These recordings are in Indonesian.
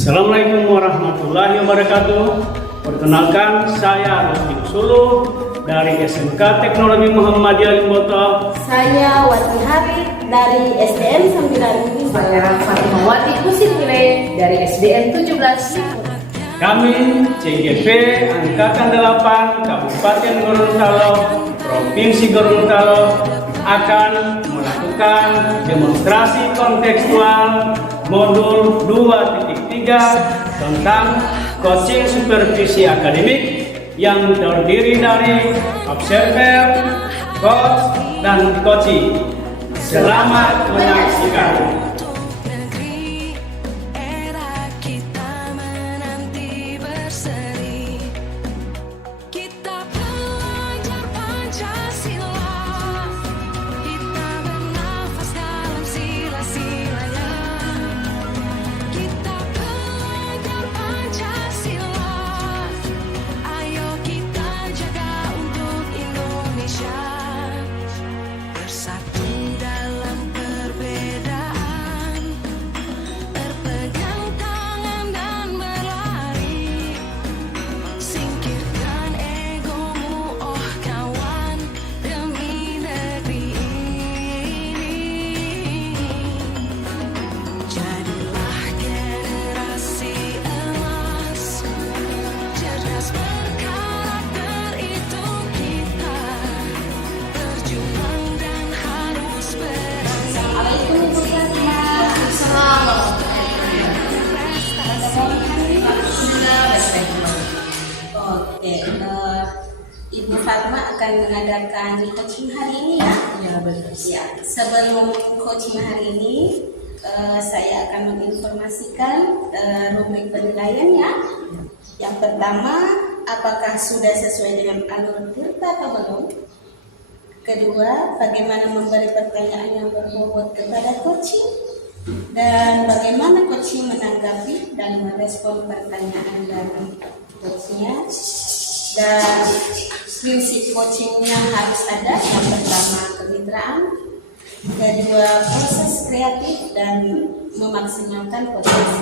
Assalamualaikum warahmatullahi wabarakatuh. Perkenalkan, saya Rosdi Sulu dari SMK Teknologi Muhammadiyah Limboto. Saya Wati Hari dari SDN 9. Saya Fatimawati Kusipile dari SDN 17. Kami CGP Angkatan 8 Kabupaten Gorontalo, Provinsi Gorontalo akan melakukan demonstrasi kontekstual modul 2.3 tentang coaching supervisi akademik yang terdiri dari observer, coach, dan coaching. Selamat menyaksikan. Ibu Fatma akan mengadakan coaching hari ini ya? Ya, betul. Ya, sebelum coaching hari ini, saya akan menginformasikan rubrik penilaiannya. Yang pertama, apakah sudah sesuai dengan alur tirta atau belum? Kedua, bagaimana memberi pertanyaan yang berbobot kepada coaching? Dan bagaimana coaching menanggapi dan merespon pertanyaan dari coachnya? Dan prinsip coachingnya harus ada. Yang pertama, kemitraan. Kedua, proses kreatif dan memaksimalkan potensi.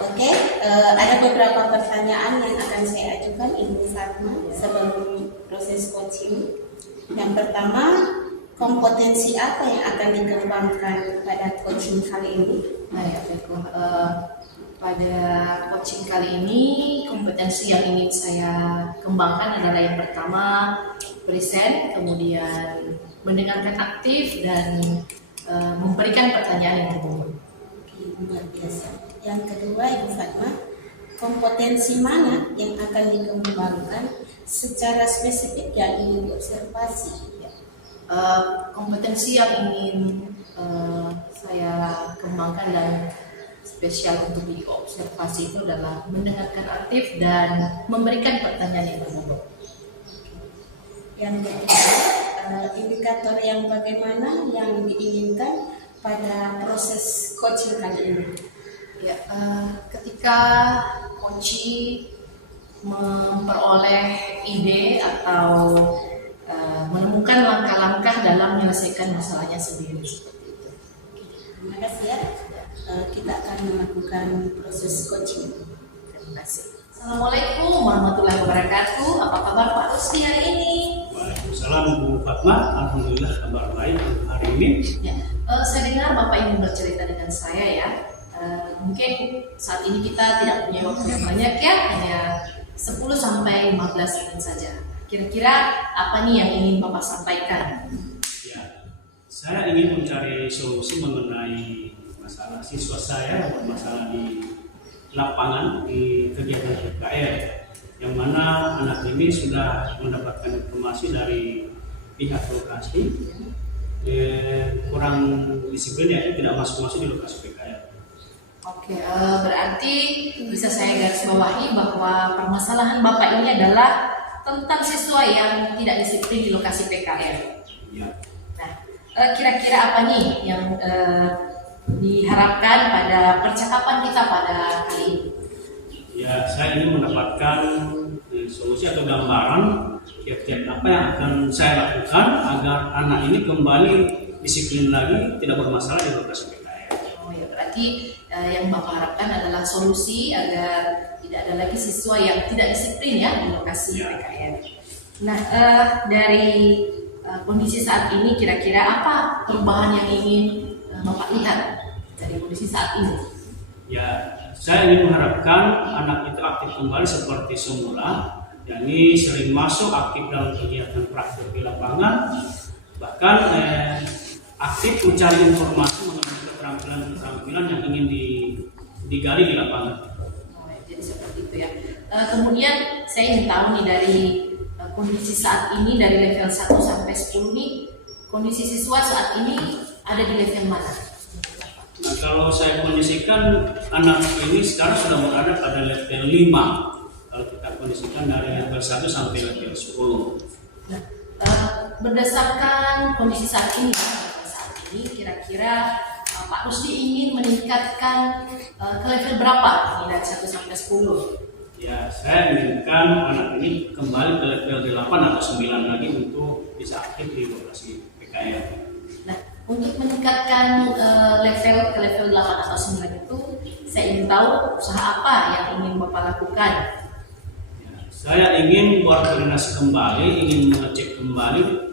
Oke, ada beberapa pertanyaan yang akan saya ajukan Ibu Fatma sebelum proses coaching. Yang pertama, kompetensi apa yang akan dikembangkan pada coaching kali ini? Pada coaching kali ini, kompetensi yang ingin saya kembangkan adalah yang pertama, present, kemudian mendengarkan aktif, dan memberikan pertanyaan yang berbobot. Luar biasa. Yang kedua, Ibu Fatma, kompetensi mana yang akan dikembangkan secara spesifik yang ingin diobservasi? Kompetensi yang ingin saya kembangkan dan spesial untuk diobservasi itu adalah mendengarkan aktif dan memberikan pertanyaan yang berbobot. Yang ketiga, indikator yang bagaimana yang diinginkan pada proses coaching kali ini? Ya, ketika coaching memperoleh ide atau menemukan langkah-langkah dalam menyelesaikan masalahnya sendiri, seperti itu. Terima kasih ya. Kita akan melakukan proses coaching. Terima kasih. Assalamualaikum warahmatullahi wabarakatuh. Apa kabar Pak Rusdi hari ini? Waalaikumsalam Bu Fatma. Alhamdulillah kabar baik hari ini. Ya, saya dengar Bapak ingin bercerita dengan saya ya. Mungkin saat ini kita tidak punya waktu yang banyak ya, hanya 10-15 menit saja. Kira-kira apa nih yang ingin Bapak sampaikan? Ya, saya ingin mencari solusi mengenai masalah siswa saya, masalah di lapangan di kegiatan PKL, yang mana anak ini sudah mendapatkan informasi dari pihak lokasi kurang disiplin, yaitu tidak masuk di lokasi PKL. Oke, berarti bisa saya garis bawahi bahwa permasalahan Bapak ini adalah tentang siswa yang tidak disiplin di lokasi PKL. Ya. Nah, kira-kira apa nih yang diharapkan pada percakapan kita pada kali ini? Ya, saya ingin mendapatkan solusi atau gambaran kiat-kiat apa yang akan saya lakukan agar anak ini kembali disiplin lagi, tidak bermasalah di lokasi PKL. Oh ya, berarti yang Bapak harapkan adalah solusi agar tidak ada lagi siswa yang tidak disiplin ya di lokasi PKL. Nah, dari kondisi saat ini kira-kira apa perubahan yang ingin Bapak lihat dari kondisi saat ini? Ya, saya ingin mengharapkan anak itu aktif kembali seperti semula, yakni sering masuk aktif dalam kegiatan praktik di lapangan, bahkan aktif mencari informasi mengenai keterampilan yang ingin digali di lapangan. Oh, jadi seperti itu ya. Kemudian saya ingin tahu nih dari kondisi saat ini dari level 1 sampai 10 nih, kondisi siswa saat ini ada di level mana? Nah, kalau saya kondisikan anak ini sekarang sudah berada pada level 5. Kalau kita kondisikan dari level 1 sampai level 10. Nah, berdasarkan kondisi saat ini, kira-kira Pak Rusdi ingin meningkatkan ke level berapa ini dari 1 sampai 10? Ya, saya inginkan anak ini kembali ke level 8 atau 9 lagi untuk bisa aktif di lokasi PKL. Nah, untuk meningkatkan level ke level 8 atau 9 itu, saya ingin tahu usaha apa yang ingin Bapak lakukan. Ya, saya ingin berkoordinasi kembali, ingin mengecek kembali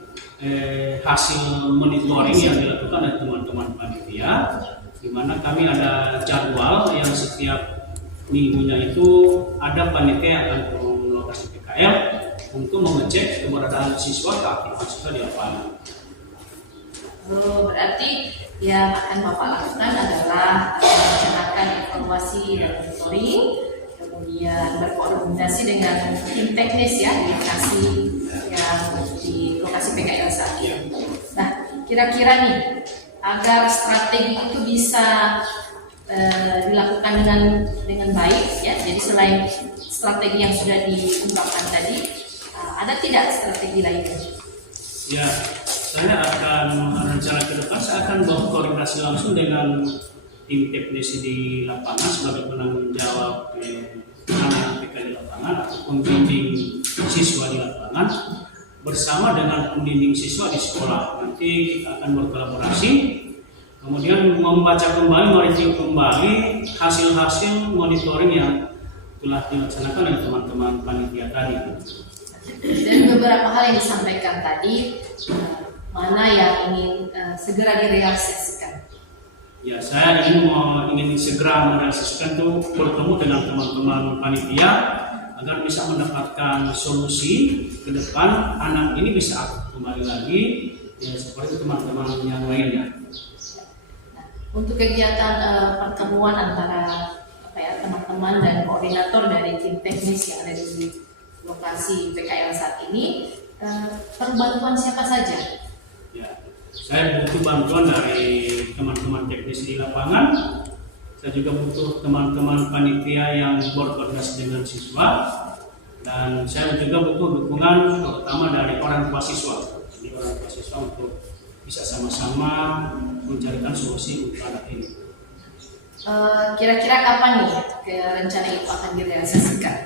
hasil monitoring yang dilakukan oleh teman-teman panitia, di mana kami ada jadwal yang setiap minggunya itu ada panitia yang akan ke lokasi PKL untuk mengecek keberadaan siswa, keaktifan siswa di lapangan. Berarti yang akan Bapak lakukan adalah merencanakan evaluasi dan monitoring, kemudian berkoordinasi dengan tim teknis ya di lokasi PKL saat ini. Nah, kira-kira nih agar strategi itu bisa dilakukan dengan baik ya. Jadi selain strategi yang sudah diungkapkan tadi, ada tidak strategi lainnya? Ya, saya akan rencana ke depan saya akan berkoordinasi langsung dengan tim teknisi di lapangan sebagai penanggung jawab anak PKL di lapangan atau pembimbing siswa di lapangan bersama dengan pembimbing siswa di sekolah. Nanti kita akan berkolaborasi, kemudian membaca kembali, mereview kembali hasil-hasil monitoring yang telah dilaksanakan oleh teman-teman panitia tadi. Dan beberapa hal yang disampaikan tadi, mana yang ingin segera direalisasikan? Ya, saya ingin segera merealisasikan itu bertemu dengan teman-teman panitia agar bisa mendapatkan solusi ke depan anak ini bisa aktif kembali lagi ya, seperti teman-teman yang lainnya. Nah, untuk kegiatan pertemuan antara teman-teman dan koordinator dari tim teknis yang ada di lokasi PKL saat ini, perlu bantuan siapa saja? Ya, saya butuh bantuan dari teman-teman teknis di lapangan. Saya juga butuh teman-teman panitia yang berkoordinasi dengan siswa, dan saya juga butuh dukungan terutama dari orang tua siswa. Jadi orang tua siswa untuk bisa sama-sama mencarikan solusi untuk anak ini. Kira-kira kapan nih rencana itu akan direalisasikan?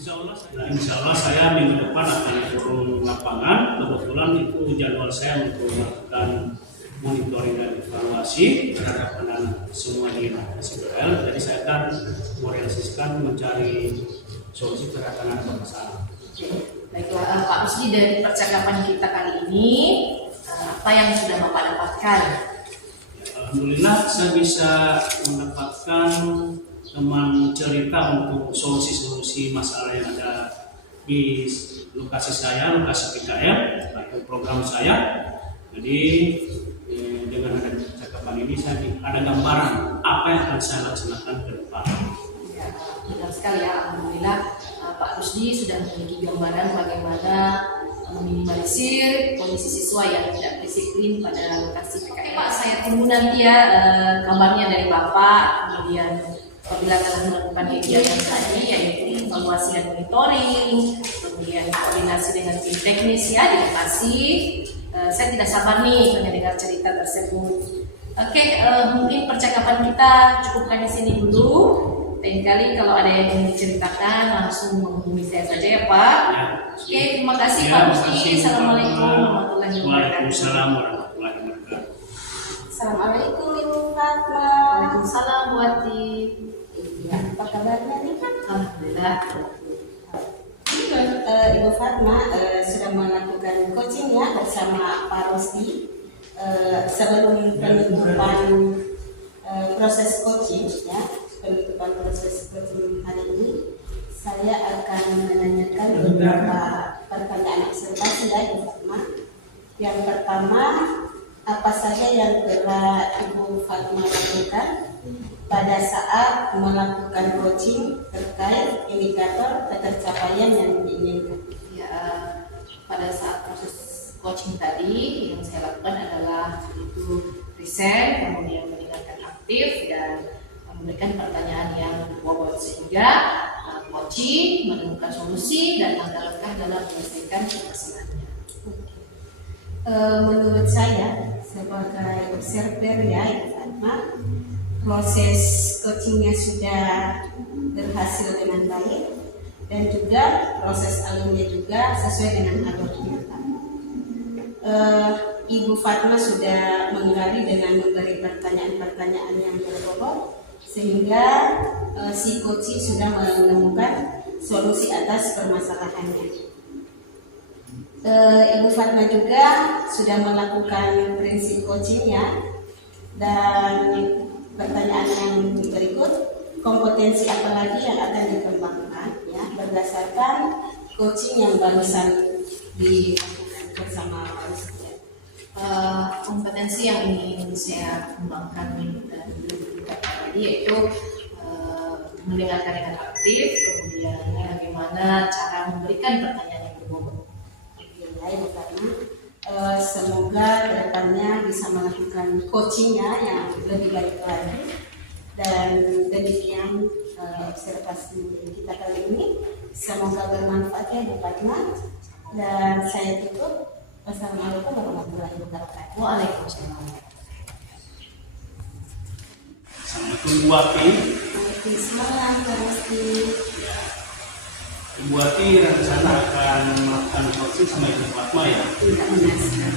Insya Allah saya minggu depan akan turun lapangan. Kebetulan itu jadwal saya untuk melakukan monitoring dan evaluasi terhadap anak semua di PKL. Jadi saya akan merealisasikan mencari solusi terhadap anak bermasalah. Baiklah Pak Rusdi, dari percakapan kita kali ini apa yang sudah Bapak dapatkan? Alhamdulillah saya bisa mendapatkan teman cerita untuk solusi-solusi masalah yang ada di lokasi saya, lokasi PKL atau program saya. Jadi dengan ada percakapan ini saya ada gambaran apa yang akan saya laksanakan ke depan. Ya, benar sekali ya, alhamdulillah Pak Rusdi sudah memiliki gambaran bagaimana meminimalisir kondisi siswa yang tidak disiplin pada lokasi PKL. Pak, saya tunggu nanti ya kabarnya dari Bapak, kemudian apabila telah melakukan kegiatan tadi yaitu evaluasi dan monitoring, kemudian koordinasi dengan tim teknis ya di lokasi. Saya tidak sabar nih mendengar cerita tersebut. Oke, mungkin percakapan kita cukupkan di sini dulu. Lain kali kalau ada yang ingin diceritakan langsung menghubungi saya saja ya Pak. Ya. Oke, terima kasih Ya, Pak terima Rusdi. kasih. Assalamualaikum warahmatullahi wabarakatuh. Waalaikumsalam warahmatullahi wabarakatuh. Assalamualaikum Ibu Fatma. Waalaikumsalam Bu Ati. Ya, apa kabarnya nih? Alhamdulillah. Ibu Fatma sudah melakukan coaching ya bersama Pak Rosdi. Sebelum penutupan proses coaching ya, penutupan proses coaching hari ini, saya akan menanyakan beberapa pertanyaan observasi ya Ibu Fatma. Yang pertama, apa saja yang telah Ibu Fatma lakukan pada saat melakukan coaching terkait indikator ketercapaian yang diinginkan? Ya, pada saat proses coaching tadi yang saya lakukan adalah itu riset, kemudian mendengarkan aktif dan memberikan pertanyaan yang bobot sehingga coaching menemukan solusi dan langkah-langkah dalam menyelesaikan permasalahannya. Menurut saya sebagai observer ya Ibu Fatma, proses coachingnya sudah berhasil dengan baik dan juga proses alurnya juga sesuai dengan alurnya. Ibu Fatma sudah menggali dengan memberi pertanyaan-pertanyaan yang berbobot sehingga si coaching sudah menemukan solusi atas permasalahannya. Ibu Fatma juga sudah melakukan prinsip coachingnya dan pertanyaan yang berikut, kompetensi apa lagi yang akan dikembangkan ya berdasarkan coaching yang barusan dilakukan bersama Pak Rosdi. Kompetensi yang ingin saya kembangkan dan diberikan tadi yaitu mendengarkan dengan aktif, kemudian bagaimana cara memberikan pertanyaan yang berbobot. Ya, Ibu Fatma, semoga kedepannya bisa melakukan coachingnya yang lebih baik lagi. Dan demikian observasi kita kali ini. Semoga bermanfaat ya Bu Fatma. Dan saya tutup. Wassalamualaikum warahmatullahi wabarakatuh. Waalaikumsalam. Assalamualaikum Bu Ati. Waalaikumsalam Pak Rosdi. Ibu Ati rencana akan melakukan coaching sama Ibu Fatma ya. Tidak menasihkan.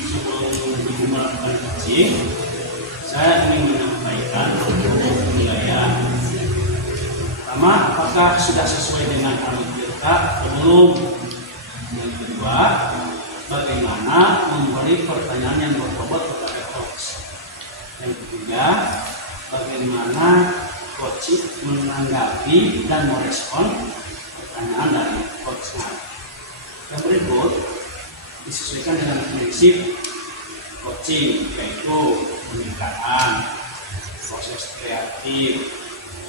Sebelum Ibu melakukan coaching, saya ingin menyampaikan wilayah. Pertama, apakah sudah sesuai dengan alur kita? Belum. Yang kedua, bagaimana memberi pertanyaan yang berbobot kepada coach. Yang ketiga, bagaimana coach menanggapi dan merespon pertanyaan dari coach. Yang berikut disesuaikan dengan prinsip coaching, yaitu pembicaraan, proses kreatif,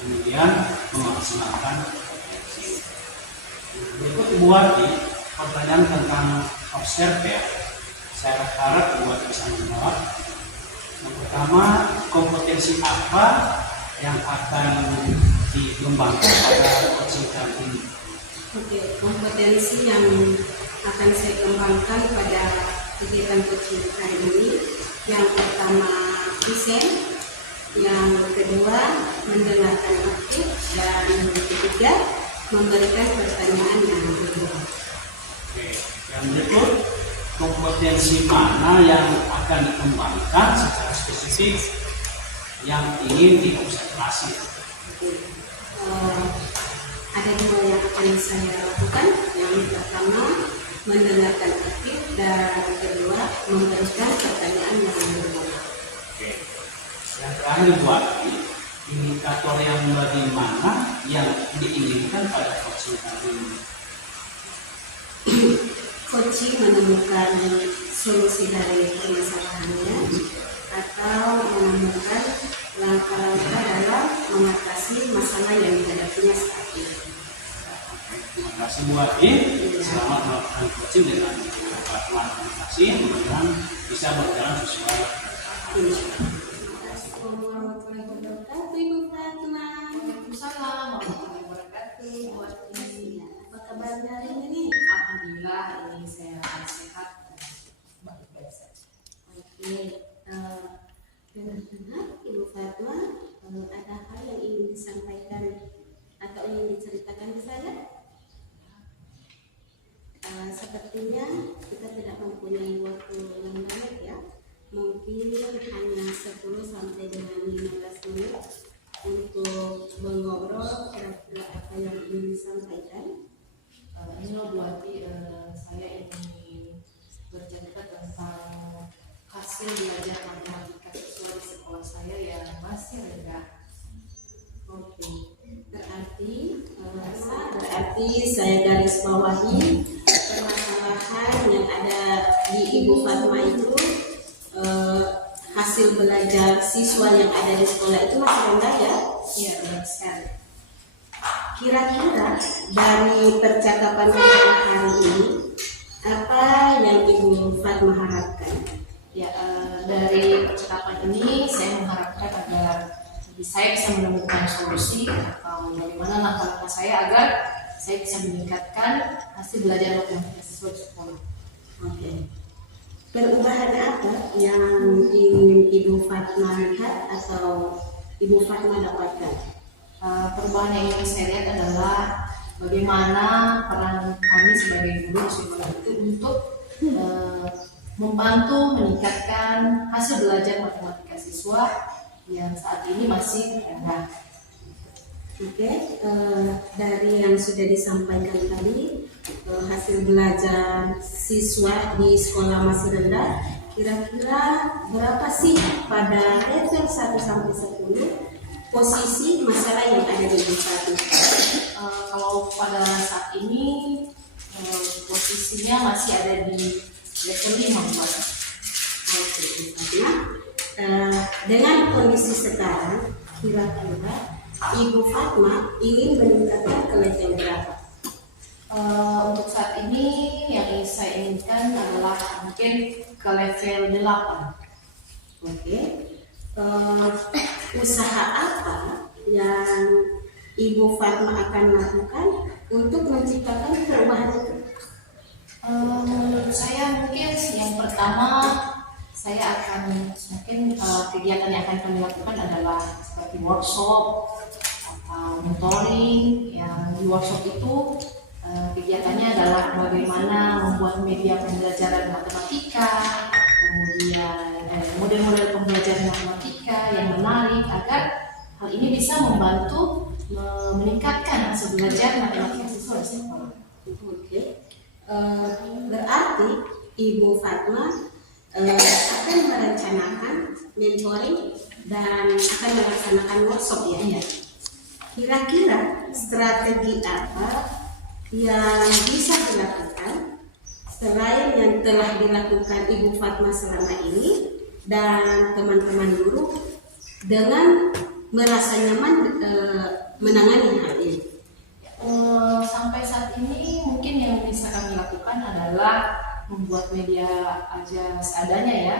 kemudian memaksimalkan potensi. Berikut Ibu Ati, pertanyaan tentang observer. Saya harap Ibu Ati bisa menjawab. Yang pertama, kompetensi apa yang akan dikembangkan pada coaching kali ini? Oke, kompetensi yang akan saya kembangkan pada kegiatan coaching kali ini, yang pertama riset, yang kedua mendengarkan aktif, dan yang ketiga memberikan pertanyaan yang berbobot. Oke, yang berikut, kompetensi mana yang akan dikembangkan secara spesifik yang ingin diobservasi? Ada dua yang akan saya lakukan. Yang pertama mendengarkan aktif, dan kedua memberikan pertanyaan yang berbobot. Oke. Yang terakhir Ibu Ati, indikator yang bagaimana yang diinginkan pada coaching kali ini? Coaching menemukan solusi dari permasalahannya atau menemukan langkah-langkah dalam mengatasi masalah yang dihadapinya saat ini. Terima kasih Bu Ati. Selamat melakukan coaching dengan Fatma. Terima kasih. Mudah-mudahan bisa berjalan sesuai. Assalamualaikum warahmatullahi wabarakatuh, Ibu Fatma. Waalaikumsalam warahmatullahi wabarakatuh. Apa kabarnya hari ini? Alhamdulillah hari ini saya sehat dan baik-baik saja. Oke, benar-benar Ibu Fatma ada hal yang ingin disampaikan atau ingin diceritakan ke saya? Sepertinya kita tidak mempunyai waktu yang banyak ya, mungkin hanya 10 sampai dengan 15 menit hasil belajar matematika siswa di sekolah saya yang masih rendah. Oke, berarti saya garis bawahi permasalahan yang ada di Ibu Fatma itu, hasil belajar siswa yang ada di sekolah itu masih rendah ya? Iya, benar sekali. Kira-kira dari percakapan kita hari ini, apa yang Ibu Fatma harapkan? Ya, dari percakapan ini saya mengharapkan agar saya bisa menemukan solusi atau bagaimana langkah-langkah saya agar saya bisa meningkatkan hasil belajar matematika siswa di sekolah. Oke. Perubahan apa yang ingin Ibu Fatma lihat atau Ibu Fatma dapatkan? Perubahan yang ingin saya lihat adalah bagaimana peran kami sebagai guru di sekolah itu untuk membantu meningkatkan hasil belajar matematika siswa yang saat ini masih rendah. Oke, dari yang sudah disampaikan tadi, hasil belajar siswa di sekolah masih rendah, kira-kira berapa sih pada level 1 sampai 10 posisi masalah yang ada di Ibu Fatma? Kalau pada saat ini posisinya masih ada di level 5. Oke, Ibu Fatma. Dengan kondisi sekarang, kira-kira Ibu Fatma ingin meningkatkan ke level berapa? Untuk saat ini yang saya inginkan adalah mungkin ke level 8. Oke. Usaha apa yang Ibu Fatma akan lakukan untuk menciptakan perubahan itu? Menurut saya mungkin yang pertama saya akan mungkin kegiatan yang akan kami lakukan adalah seperti workshop atau mentoring. Yang di workshop itu kegiatannya adalah bagaimana membuat media pembelajaran matematika, kemudian model-model pembelajaran matematika yang menarik agar hal ini bisa membantu meningkatkan hasil belajar matematika siswa di sekolah. Oke. Berarti Ibu Fatma akan merencanakan mentoring dan akan melaksanakan workshop ya. Kira-kira strategi apa yang bisa dilakukan selain yang telah dilakukan Ibu Fatma selama ini dan teman-teman guru dengan merasa nyaman menangani hal ini? Sampai saat ini mungkin yang bisa kami lakukan adalah membuat media aja seadanya ya.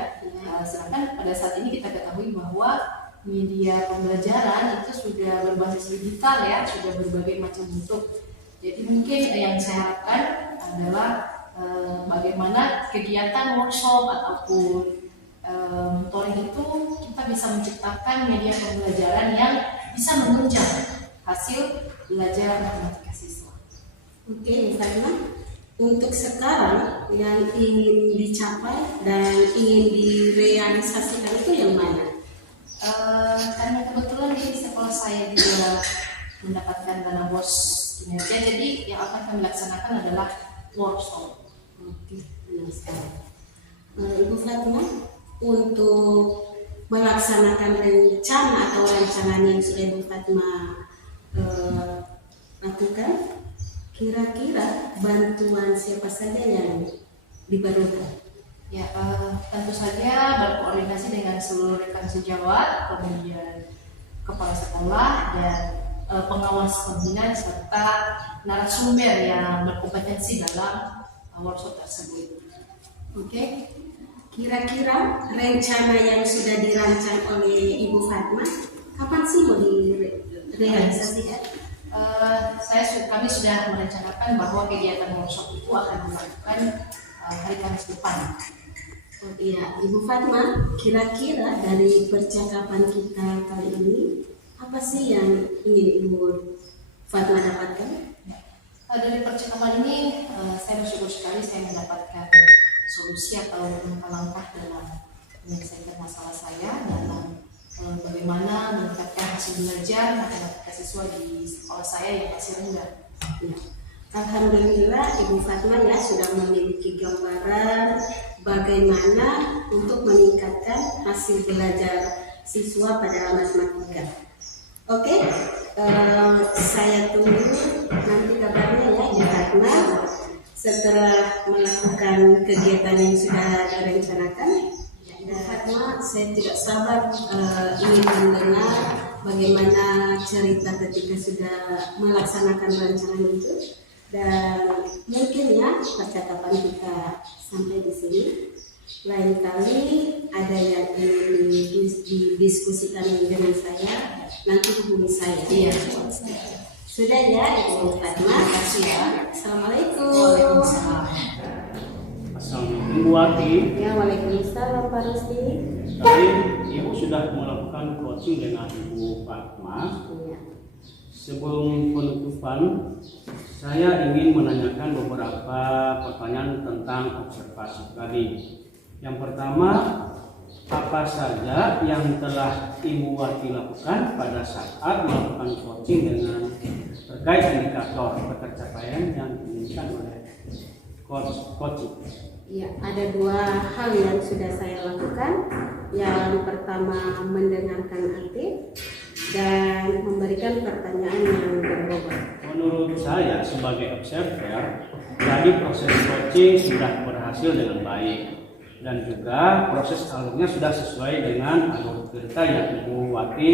Sedangkan pada saat ini kita ketahui bahwa media pembelajaran itu sudah berbasis digital ya, sudah berbagai macam bentuk. Jadi mungkin yang saya harapkan adalah bagaimana kegiatan workshop ataupun mentoring itu kita bisa menciptakan media pembelajaran yang bisa menunjang hasil belajar matematika siswa. Oke, karena untuk sekarang yang ingin dicapai dan ingin direalisasikan itu yang mana? Karena kebetulan di sekolah saya juga mendapatkan dana BOS kinerja, jadi yang akan kami laksanakan adalah workshop. Oke, benar sekali. Ibu Fatma, untuk melaksanakan rencana atau rancangan yang sudah Ibu Fatma lakukan, kira-kira bantuan siapa saja yang diperlukan? Ya, tentu saja berkoordinasi dengan seluruh rekan sejawat, kemudian kepala sekolah dan pengawas pembina serta narasumber yang berkompetensi dalam workshop tersebut. Oke, kira-kira rencana yang sudah dirancang oleh Ibu Fatma kapan sih mau direalisasikan? Kami sudah merencanakan bahwa kegiatan workshop itu akan dilakukan hari Kamis depan. Oh iya, Ibu Fatma, kira-kira dari percakapan kita kali ini apa sih yang ingin Ibu Fatma dapatkan? Dari percakapan ini saya bersyukur sekali saya mendapatkan solusi atau langkah-langkah dalam menyelesaikan masalah saya dalam bagaimana meningkatkan hasil belajar matematika siswa di sekolah saya yang masih rendah. Ya. Alhamdulillah Ibu Fatma ya sudah memiliki gambaran bagaimana untuk meningkatkan hasil belajar siswa pada matematika. Oke, saya tunggu nanti kabarnya ya Ibu Fatma setelah melakukan kegiatan yang sudah direncanakan. Ibu Fatma, saya tidak sabar ingin mendengar bagaimana cerita ketika sudah melaksanakan rancangan itu, dan mungkin ya percakapan kita sampai di sini. Lain kali ada yang ingin didiskusikan dengan saya, nanti hubungi saya. Iya. Sudah ya Ibu Fatma. Terima kasih ya. Assalamualaikum. Waalaikumsalam. Assalamualaikum Bu Wati. Ya, waalaikumsalam Pak Rusdi. Tadi Ibu sudah melakukan coaching dengan Ibu Fatma. Iya. Sebelum penutupan, saya ingin menanyakan beberapa pertanyaan tentang observasi tadi. Yang pertama, apa saja yang telah Ibu Wati lakukan pada saat melakukan coaching dengan terkait indikator pencapaian yang diinginkan oleh coaching? Ya, ada dua hal yang sudah saya lakukan. Yang pertama, mendengarkan aktif dan memberikan pertanyaan yang berbobot. Menurut saya sebagai observer, jadi proses coaching sudah berhasil dengan baik dan juga proses alurnya sudah sesuai dengan alur cerita yang Ibu Wati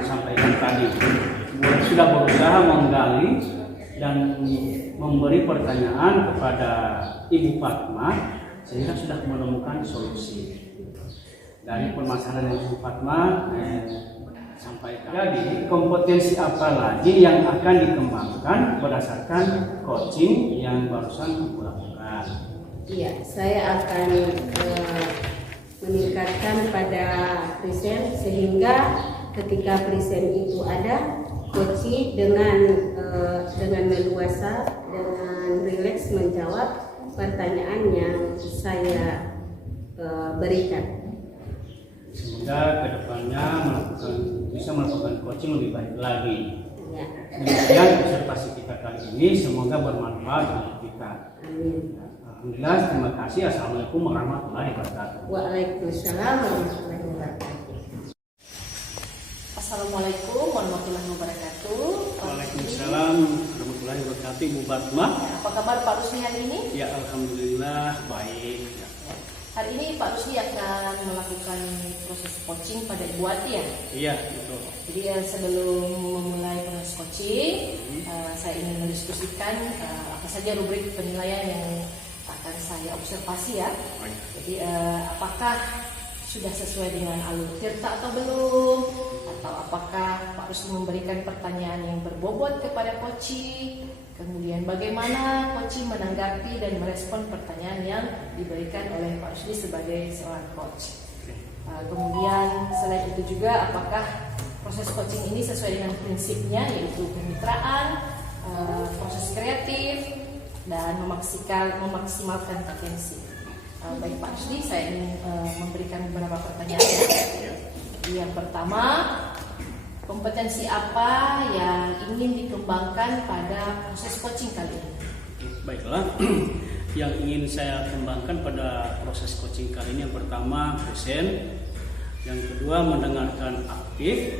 sampaikan tadi. Sudah berusaha menggali dan memberi pertanyaan kepada Ibu Fatma sehingga sudah menemukan solusi dari permasalahan yang Ibu Fatma sampaikan. Jadi kompetensi apa lagi yang akan dikembangkan berdasarkan coaching yang barusan Ibu lakukan? Iya, saya akan meningkatkan pada present sehingga ketika present itu ada, coaching dengan leluasa, dengan rileks menjawab pertanyaan yang saya berikan. Sehingga kedepannya bisa melakukan coaching lebih baik lagi. Ya. Demikian observasi kita kali ini, semoga bermanfaat untuk kita. Amin. Alhamdulillah, terima kasih. Assalamualaikum warahmatullahi wabarakatuh. Waalaikumsalam warahmatullahi wabarakatuh. Assalamualaikum warahmatullahi wabarakatuh. Waalaikumsalam warahmatullahi wabarakatuh. Ibu Fatma. Apa kabar Pak Rusdi hari ini? Ya, alhamdulillah baik. Ya. Hari ini Pak Rusdi akan melakukan proses coaching pada Ibu Wati ya. Iya, betul. Jadi sebelum memulai proses coaching, saya ingin mendiskusikan apa saja rubrik penilaian yang akan saya observasi ya. Baik. Jadi apakah sudah sesuai dengan alur tirta atau belum, atau apakah Pak Rusdi memberikan pertanyaan yang berbobot kepada coaching, kemudian bagaimana coaching menanggapi dan merespon pertanyaan yang diberikan oleh Pak Rusdi sebagai seorang coach. Kemudian selain itu juga apakah proses coaching ini sesuai dengan prinsipnya, yaitu kemitraan, proses kreatif, dan memaksimalkan potensi. Baik Pak Rusdi, saya ingin memberikan beberapa pertanyaan ya. Yang pertama, kompetensi apa yang ingin dikembangkan pada proses coaching kali ini? Baiklah, yang ingin saya kembangkan pada proses coaching kali ini yang pertama present, yang kedua mendengarkan aktif,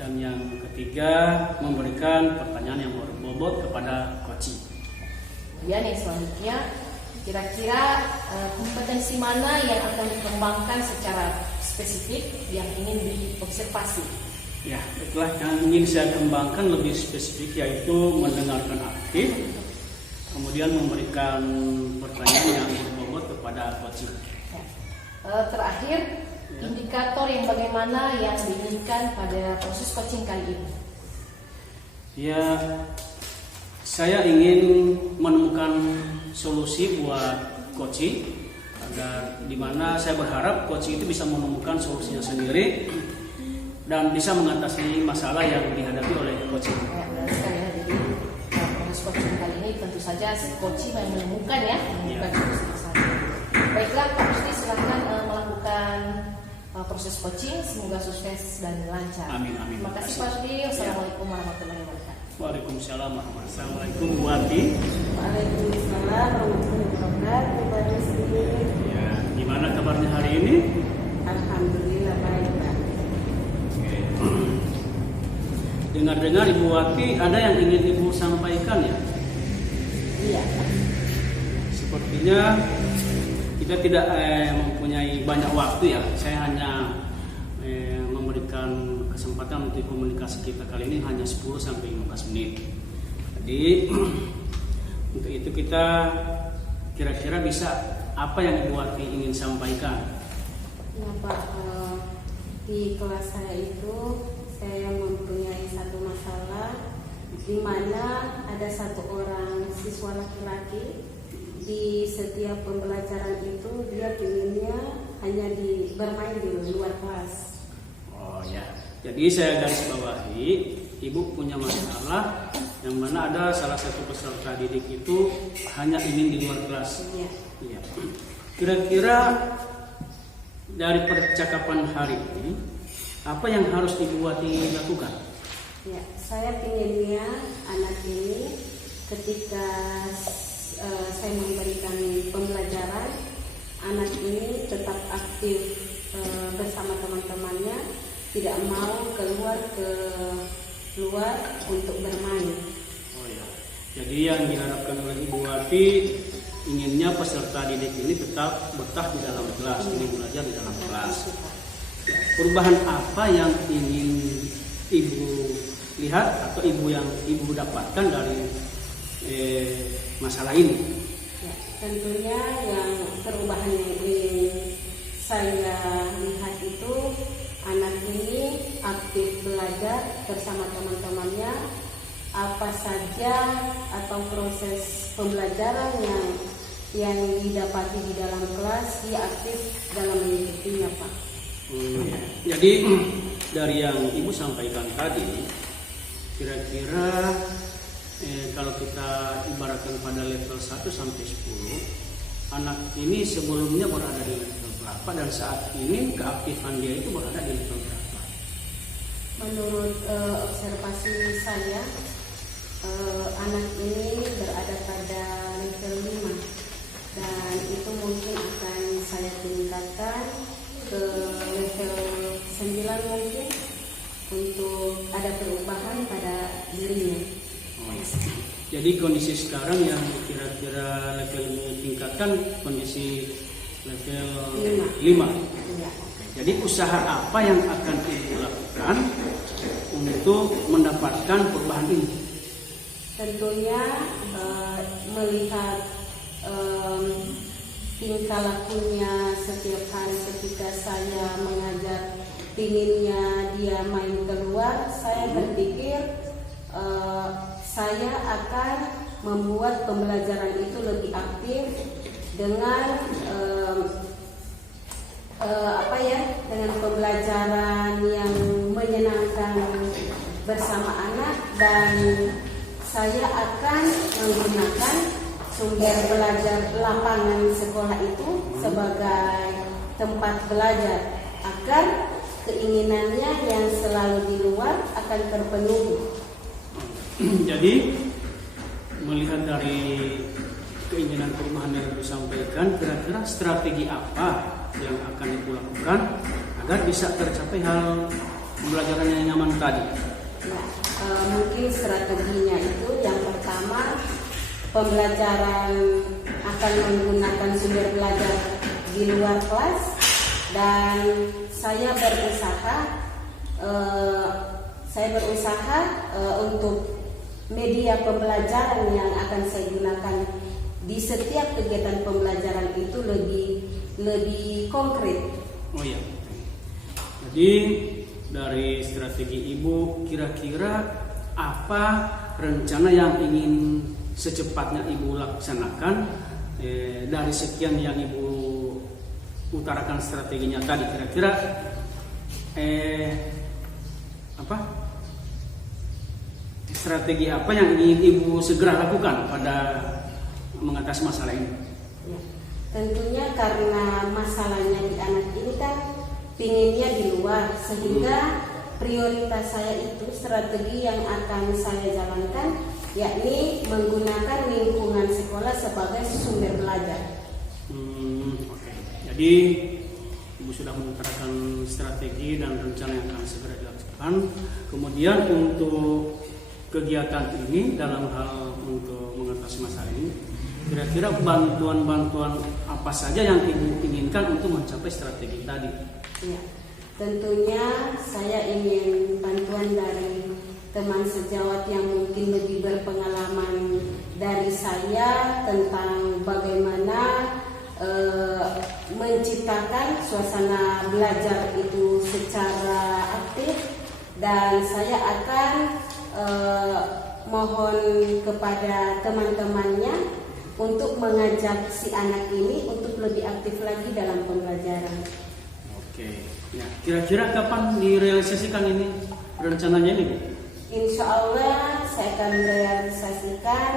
dan yang ketiga memberikan pertanyaan yang berbobot kepada coaching. Kemudian yang selanjutnya, kira-kira kompetensi mana yang akan dikembangkan secara spesifik yang ingin diobservasi? Ya, baiklah, yang ingin saya kembangkan lebih spesifik yaitu mendengarkan aktif, kemudian memberikan pertanyaan yang berbobot kepada coaching. Ya. Terakhir, indikator yang bagaimana yang diinginkan pada proses coaching kali ini? Ya, saya ingin menemukan solusi buat coaching agar dimana saya berharap coaching itu bisa menemukan solusinya sendiri dan bisa mengatasi masalah yang dihadapi oleh coaching. Ya, benar sekali ya. Jadi proses coaching kali ini tentu saja si coaching yang menemukan solusi masalah. Baiklah Pak Rusdi, silahkan melakukan proses coaching, semoga sukses dan lancar. Amin, amin. Terima kasih Pak Rusdi. Wassalamualaikum warahmatullahi wabarakatuh. Waalaikumsalam warahmatullahi wabarakatuh. Assalamualaikum Bu Wati. Waalaikumsalam warahmatullahi wabarakatuh. Baru sendiri. Ya, gimana kabarnya hari ini? Alhamdulillah baik Pak. Dengar-dengar Ibu Wati ada yang ingin Ibu sampaikan ya? Iya. Sepertinya kita tidak mempunyai banyak waktu ya. Saya hanya memberikan kesempatan untuk komunikasi kita kali ini hanya 10 sampai 15 menit. Jadi untuk itu kita kira-kira bisa apa yang Ibu Wati ingin sampaikan? Ya Pak, di kelas saya itu saya mempunyai satu masalah di mana ada satu orang siswa laki-laki di setiap pembelajaran itu dia inginnya hanya bermain di luar kelas. Oh ya, jadi saya garis bawahi, Ibu punya masalah yang mana ada salah satu peserta didik itu hanya ingin di luar kelas. Iya. Iya. Kira-kira dari percakapan hari ini, apa yang harus Ibu Wati lakukan? Ya, saya pinginnya anak ini ketika saya memberikan pembelajaran, anak ini tetap aktif bersama teman-temannya, tidak mau keluar ke luar untuk bermain. Oh ya. Jadi yang diharapkan oleh Ibu Wati inginnya peserta didik ini tetap betah di dalam kelas, ingin belajar di dalam kelas. Perubahan apa yang ingin Ibu lihat atau Ibu dapatkan dari masalah ini? Ya, tentunya yang perubahan yang ingin saya lihat itu anak ini aktif belajar bersama teman-temannya, apa saja atau proses pembelajaran yang didapati di dalam kelas dia aktif dalam mengikutinya Pak. Jadi dari yang Ibu sampaikan tadi, kira-kira kalau kita ibaratkan pada level 1 sampai 10, anak ini sebelumnya berada di level berapa dan saat ini keaktifan dia itu berada di level berapa? Menurut observasi saya, anak ini berada pada level 5 dan itu mungkin akan saya tingkatkan ke level 9 mungkin untuk ada perubahan pada dirinya. Jadi kondisi sekarang yang kira-kira level tingkatkan kondisi level 5. Ya. Jadi usaha apa yang akan Ibu lakukan untuk mendapatkan perubahan ini? Tentunya melihat tingkah lakunya setiap hari ketika saya mengajar, pinginnya dia main keluar, saya berpikir saya akan membuat pembelajaran itu lebih aktif dengan dengan pembelajaran yang menyenangkan bersama anak, dan saya akan menggunakan sumber belajar lapangan sekolah itu sebagai tempat belajar agar keinginannya yang selalu di luar akan terpenuhi. Jadi melihat dari keinginan perubahan yang disampaikan, kira-kira strategi apa yang akan Ibu lakukan agar bisa tercapai hal pembelajaran yang nyaman tadi? Ya, mungkin strateginya itu yang pertama, pembelajaran akan menggunakan sumber belajar di luar kelas, dan saya berusaha untuk media pembelajaran yang akan saya gunakan di setiap kegiatan pembelajaran itu lebih konkret. Oh iya. Jadi dari strategi Ibu, kira-kira apa rencana yang ingin secepatnya Ibu laksanakan dari sekian yang Ibu utarakan strateginya tadi? Kira-kira strategi apa yang ingin Ibu segera lakukan pada mengatasi masalah ini? Ya, tentunya karena masalahnya di anak ini kan pinginnya di luar, sehingga prioritas saya itu strategi yang akan saya jalankan, yakni menggunakan lingkungan sekolah sebagai sumber belajar. Oke. Jadi Ibu sudah mengutarakan strategi dan rencana yang akan segera dilakukan. Kemudian untuk kegiatan ini dalam hal untuk mengatasi masalah ini, kira-kira bantuan-bantuan apa saja yang Ibu inginkan untuk mencapai strategi tadi? Ya, tentunya saya ingin bantuan dari teman sejawat yang mungkin lebih berpengalaman dari saya tentang bagaimana menciptakan suasana belajar itu secara aktif, dan saya akan mohon kepada teman-temannya untuk mengajak si anak ini untuk lebih aktif lagi dalam pembelajaran. Oke, ya, kira-kira kapan direalisasikan ini rencananya ini, Bu? Insya Allah saya akan realisasikan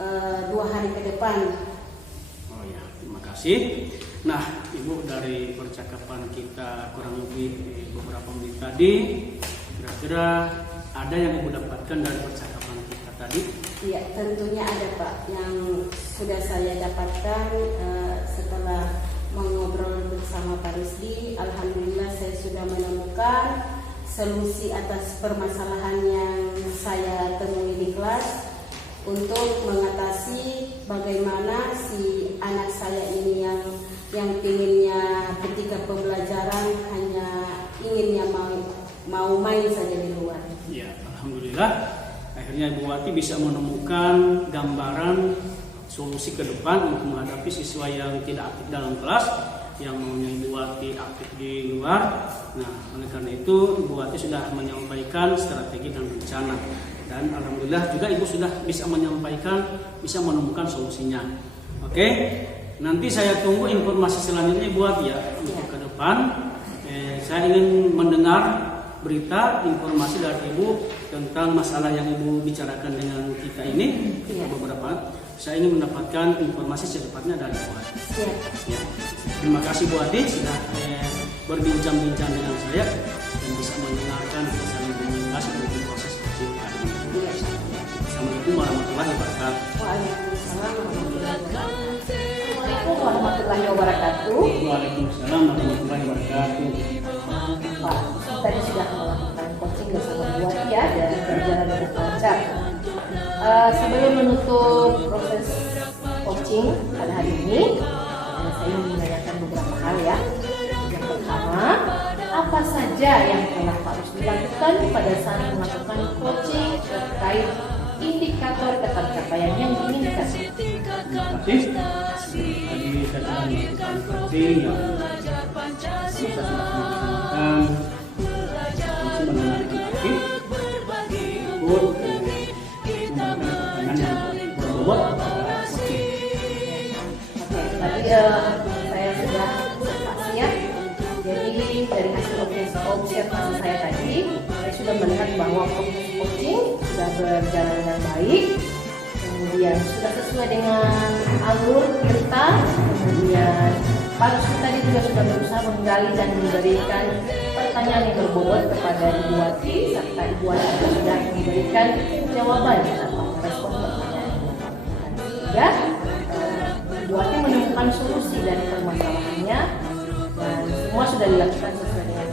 2 hari ke depan. Oh ya, terima kasih. Nah, Ibu, dari percakapan kita kurang lebih beberapa menit tadi, kira-kira ada yang Ibu dapatkan dari percakapan kita tadi? Iya, tentunya ada Pak. Yang sudah saya dapatkan setelah mengobrol bersama Pak Rusdi, alhamdulillah saya sudah menemukan solusi atas permasalahan yang saya temui di kelas untuk mengatasi bagaimana si anak saya ini yang pinginnya ketika pembelajaran hanya inginnya mau main saja di luar. Ya, alhamdulillah akhirnya Ibu Wati bisa menemukan gambaran solusi ke depan untuk menghadapi siswa yang tidak aktif dalam kelas, yang maunya Ibu Wati aktif di luar. Nah, oleh karena itu Ibu Wati sudah menyampaikan strategi dan rencana, dan alhamdulillah juga Ibu sudah bisa menyampaikan, bisa menemukan solusinya. Oke, nanti saya tunggu informasi selanjutnya Ibu Wati ya untuk ke depan. Saya ingin mendengar berita informasi dari Ibu tentang masalah yang Ibu bicarakan dengan kita ini. Beberapa saya ingin mendapatkan informasi secepatnya dari Ibu Wati. Ya. Terima kasih Bu Wati sudah berbincang-bincang dengan saya dan bisa mendengarkan dan saling komunikasi untuk proses coaching kali ini. Assalamualaikum warahmatullahi wabarakatuh. Waalaikumsalam warahmatullahi wabarakatuh. Waalaikumsalam warahmatullahi wabarakatuh. Pak, tadi sudah melakukan coaching bersama Bu Wati ya, dan berjalan dengan lancar. Sebelum menutup proses coaching pada hari ini, saya ingin menanyakan beberapa hal ya. Yang pertama, apa saja yang telah Pak Rusdi lakukan pada saat melakukan coaching terkait indikator ketercapaian yang diinginkan? Terima kasih. Tadi saya sudah melakukan coaching yang kita sudah melakukan mengenai aktif, ikut pertanyaan yang berbobot pada coaching. Oke, tadi saya sudah observasi ya. Jadi dari hasil observasi saya tadi, saya sudah melihat bahwa proses coaching sudah berjalan dengan baik, kemudian sudah sesuai dengan alur cerita, kemudian Pak Rusdi tadi juga sudah berusaha menggali dan memberikan pertanyaan yang berbobot kepada Ibu Wati, serta Ibu Wati juga sudah memberikan jawaban atau respon pertanyaan. Dan Ibu Wati menemukan solusi dari permasalahannya, dan semua sudah dilakukan sesuai dengan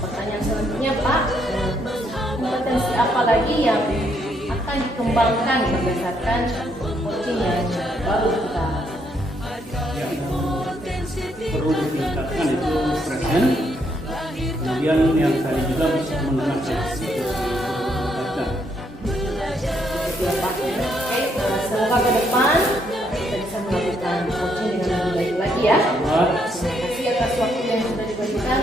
pertanyaan selanjutnya, Pak, kompetensi apa lagi yang akan dikembangkan berdasarkan coaching yang baru kita Ya, perlu ditingkatkan itu present. Kemudian yang tadi juga bisa mendengarkan situasi. ya, Pak. Oke, semoga ke depan kita bisa melakukan coaching dengan lebih baik lagi ya. Terima kasih atas waktu yang sudah diberikan.